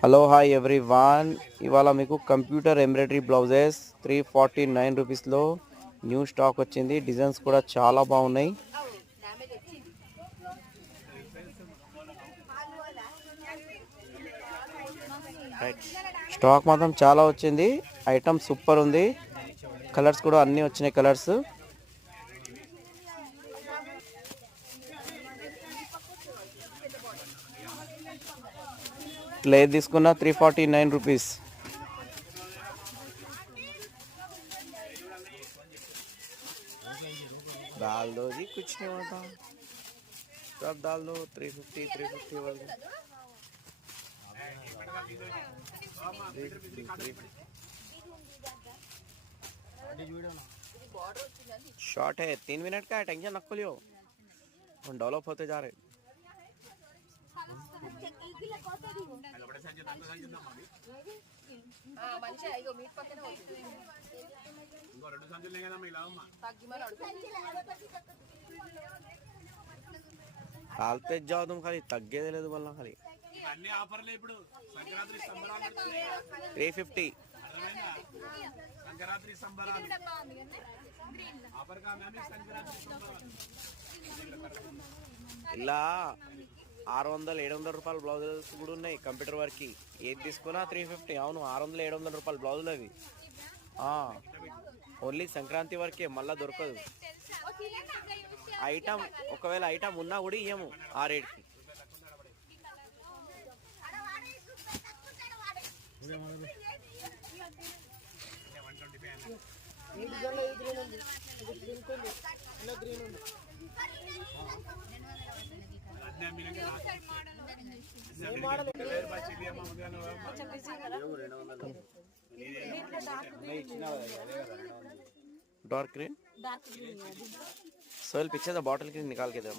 Hello hi everyone. ఇవాళ మీకు computer embroidery blouses 349 రూపీస్లో న్యూ స్టాక్ వచ్చింది. డిజైన్స్ కూడా చాలా బాగున్నాయి. స్టాక్ మాత్రం చాలా వచ్చింది. ఐటమ్ సూపర్ ఉంది. కలర్స్ కూడా అన్నీ వచ్చినాయి. కలర్స్ లేదు తీసుకున్న 349 రూపీస్. डाल दो जी, कुछ नहीं होता, सब डाल दो. 350 वाले शॉर्ट है, 3 मिनट का है. टेंशन न लियो, हम डेवलप होते जा रहे. కాల్తే జావు तुम खाली తగ్గేదే లేదు మళ్ళా. खाली అన్ని ఆఫర్లే. ఇప్పుడు సంక్రాంతి సంబరాలు 350 సంక్రాంతి సంబరాలు ఆఫర్ కా మ్యామ్. సంక్రాంతి సంబరాలు ఇలా 600-700 రూపాయల బ్లౌజెస్ కూడా ఉన్నాయి కంప్యూటర్ వర్క్కి. ఏది తీసుకున్నా 350. అవును, 600-700 రూపాయల బ్లౌజులు అవి. ఓన్లీ సంక్రాంతి వరకే, మళ్ళీ దొరకదు. ఐటమ్ ఒకవేళ ఐటమ్ ఉన్నా కూడా ఇయ్యము ఆ రేట్కి. डार्क ग्रीन सोहेल पीछे से बॉटल की निकाल के दे.